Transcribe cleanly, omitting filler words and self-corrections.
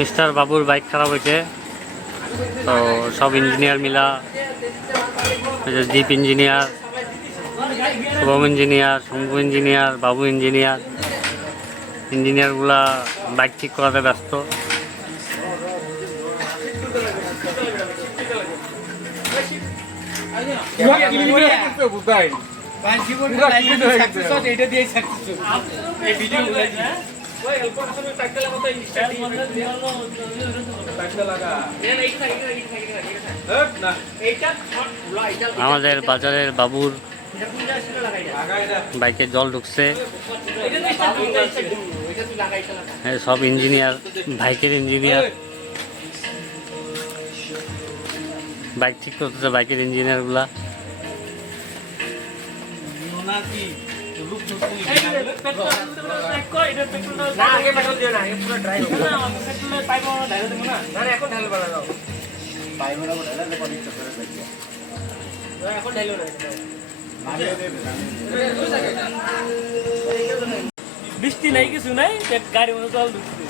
Mister বাবুর bike খারাপ হয়েছে, তো সব ইঞ্জিনিয়ার মিলা, Deep engineer, Shubham engineer, Shambhu engineer, Babu engineer, ইঞ্জিনিয়ারগুলা বাইক ঠিক করাতে ব্যস্ত। আমাদের বাজারের বাবুর বাইকে জল ঢুকছে। সব ইঞ্জিনিয়ার, বাইকের ইঞ্জিনিয়ার বাইক ঠিক করতেছে, বাইকের ইঞ্জিনিয়ার গুলা। বৃষ্টি নাই, কিছু নাই, গাড়ি মতো জল ঢুকছে।